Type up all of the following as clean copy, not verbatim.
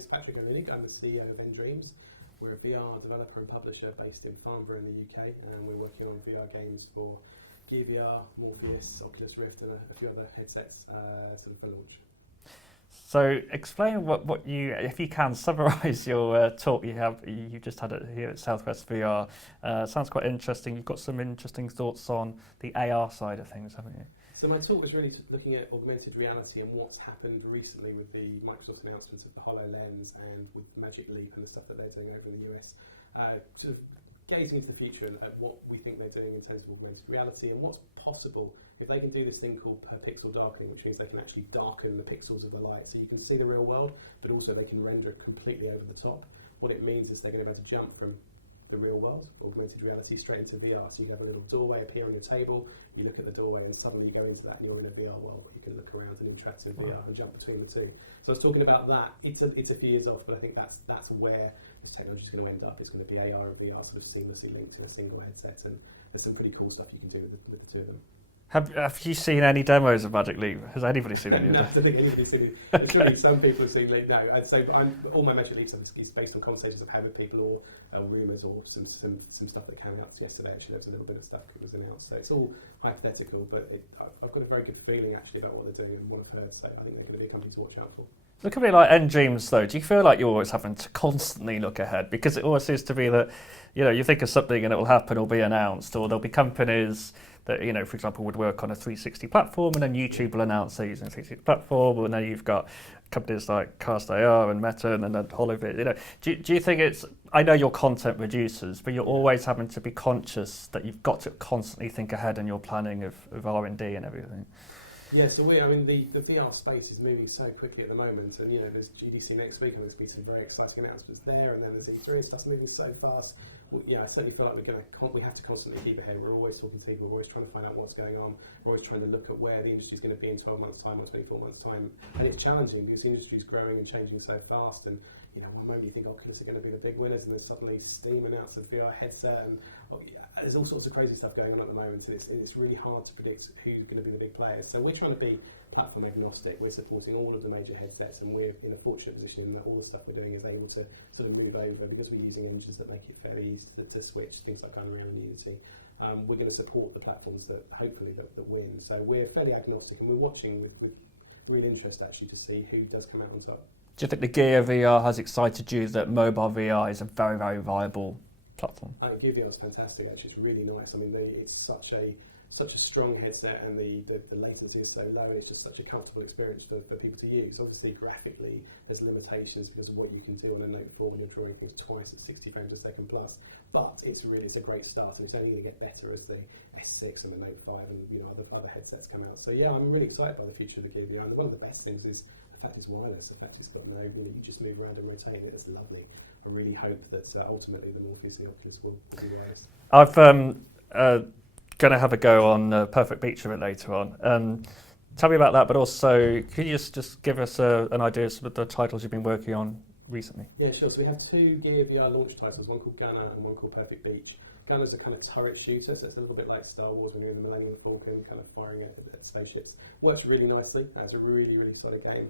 is Patrick O'Leary. I'm the CEO of nDreams. We're a VR developer and publisher based in Farnborough in the UK, and we're working on VR games for Gear VR, Morpheus, Oculus Rift, and a few other headsets sort of for launch. So explain what you, if you can, summarise your talk you just had it here at SouthWest VR. Sounds quite interesting. You've got some interesting thoughts on the AR side of things, haven't you? So my talk was really looking at augmented reality and what's happened recently with the Microsoft announcements of the HoloLens and with Magic Leap and the stuff that they're doing over in the US. Sort of gazing into the future and at what we think they're doing in terms of augmented reality and what's possible if they can do this thing called pixel darkening, which means they can actually darken the pixels of the light so you can see the real world, but also they can render it completely over the top. What it means is they're going to be able to jump from the real world, augmented reality, straight into VR. So you have a little doorway appear on your table, you look at the doorway and suddenly you go into that and you're in a VR world where you can look around and interact in VR and jump between the two. So I was talking about that. It's a few years off, but I think that's where this technology is going to end up. It's going to be AR and VR sort of seamlessly linked in a single headset, and there's some pretty cool stuff you can do with the two of them. Have you seen any demos of Magic Leap? Has anybody seen any of No, them? I don't think anybody's seen it. It's really some people have seen it. No, I'd say all my Magic Leap stuff is based on conversations I've had with people or rumours or some stuff that came out yesterday. Actually, there was a little bit of stuff that was announced. So it's all hypothetical, but I've got a very good feeling actually about what they're doing and what I've heard. So I think they're going to be a company to watch out for. So a company like nDreams, though, do you feel like you're always having to constantly look ahead? Because it always seems to be that, you think of something and it will happen or be announced, or there'll be companies that, for example, would work on a 360 platform, and then YouTube will announce they're using a 360 platform, and then you've got companies like Cast AR and Meta and then HoloVid. Do you think it's, I know you're content producers, but you're always having to be conscious that you've got to constantly think ahead in your planning of R&D and everything? Yeah, so the VR space is moving so quickly at the moment, and there's GDC next week, and there's been some very exciting announcements there, and then there's E3 stuff's moving so fast. Well, I certainly feel like we have to constantly keep ahead. We're always talking to people, we're always trying to find out what's going on, we're always trying to look at where the industry's going to be in 12 months' time or 24 months' time, and it's challenging because the industry's growing and changing so fast, and one moment you think Oculus are going to be the big winners, and then suddenly Steam announced a VR headset, and there's all sorts of crazy stuff going on at the moment, and it's really hard to predict who's going to be the big players. So we're trying to be platform agnostic. We're supporting all of the major headsets, and we're in a fortunate position in that all the stuff we're doing is able to sort of move over because we're using engines that make it fairly easy to switch, things like Unreal and Unity. We're going to support the platforms that hopefully that win. So we're fairly agnostic, and we're watching with real interest actually to see who does come out on top. Do you think the Gear VR has excited you that mobile VR is a very, very viable platform? Gear VR is fantastic. Actually, it's really nice. I mean, it's such a strong headset, and the latency is so low. It's just such a comfortable experience for people to use. Obviously, graphically, there's limitations because of what you can do on a Note 4 when you're drawing things twice at 60 frames a second plus. But it's a great start, and it's only going to get better as the S6 and the Note 5 and other headsets come out. So yeah, I'm really excited by the future of the Gear VR. And one of the best things is the fact it's wireless. The fact it's got you just move around and rotate it. It's lovely. I really hope that ultimately the Morpheus and the Oculus will be wireless. I've going to have a go on Perfect Beach a bit later on. Tell me about that, but also could you just give us an idea of some of the titles you've been working on recently? Yeah, sure. So we have two Gear VR launch titles, one called Gunner and one called Perfect Beach. Gunner's a kind of turret shooter, so it's a little bit like Star Wars when you're in the Millennium Falcon, kind of firing at spaceships. Works really nicely. It's a really, really solid game.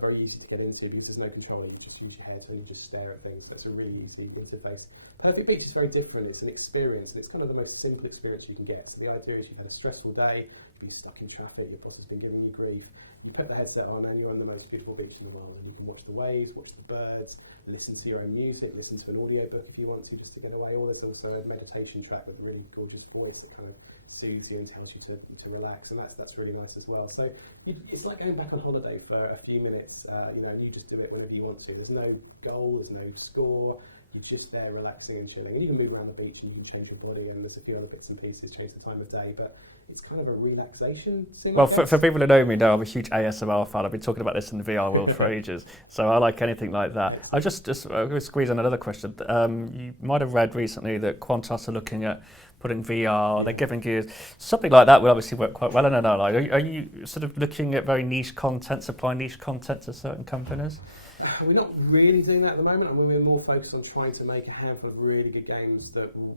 Very easy to get into because there's no controller. You just use your head and you just stare at things. So it's a really easy interface. Perfect Beach is very different. It's an experience, and it's kind of the most simple experience you can get. So the idea is you've had a stressful day, you've been stuck in traffic, your boss has been giving you grief. You put the headset on and you're on the most beautiful beach in the world, and you can watch the waves, watch the birds, listen to your own music, listen to an audiobook if you want to, just to get away. Or there's also a meditation track with a really gorgeous voice that kind of soothes you and tells you to relax, and that's really nice as well. So it's like going back on holiday for a few minutes, and you just do it whenever you want to. There's no goal, there's no score. You're just there relaxing and chilling, and you can move around the beach and you can change your body, and there's a few other bits and pieces, change the time of day, but it's kind of a relaxation sim. Well, for people who know me now, I'm a huge ASMR fan. I've been talking about this in the VR world for ages, so I like anything like that. I'll just squeeze in another question. You might have read recently that Qantas are looking at putting VR, they're giving you something like that would obviously work quite well in an ally. Are you sort of looking at very niche content, supplying niche content to certain companies? We're not really doing that at the moment. I mean, we're more focused on trying to make a handful of really good games that will,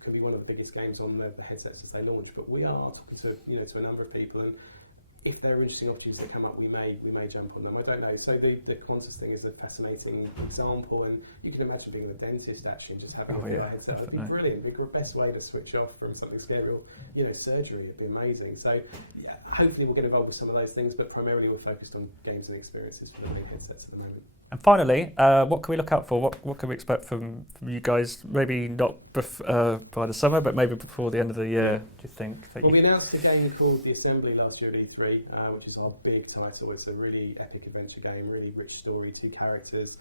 could be one of the biggest games on the headsets as they launch. But we are talking to a number of people, and if there are interesting opportunities that come up, we may jump on them. I don't know. So the Qantas thing is a fascinating example, and you can imagine being a dentist actually and just having a headset. It'd be brilliant. It'd be the best way to switch off from something scary, or surgery. It'd be amazing. So yeah, hopefully we'll get involved with some of those things, but primarily we're focused on games and experiences for the big headsets at the moment. And finally, what can we look out for? What can we expect from you guys? Maybe not by the summer, but maybe before the end of the year, do you think? We announced a game called The Assembly last year at E3, which is our big title. It's a really epic adventure game, really rich story, 2 characters.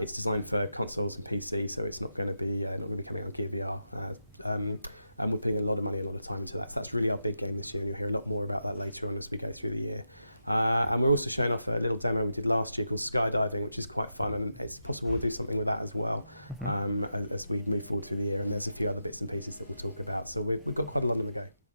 It's designed for consoles and PC, so it's not going to be coming out on Gear VR. And we're putting a lot of money, a lot of time into that. So that's really our big game this year, and you'll hear a lot more about that later on as we go through the year. And we're also showing off a little demo we did last year called skydiving, which is quite fun, and it's possible we'll do something with that as well as we move forward through the year. And there's a few other bits and pieces that we'll talk about. So we've got quite a lot on the go.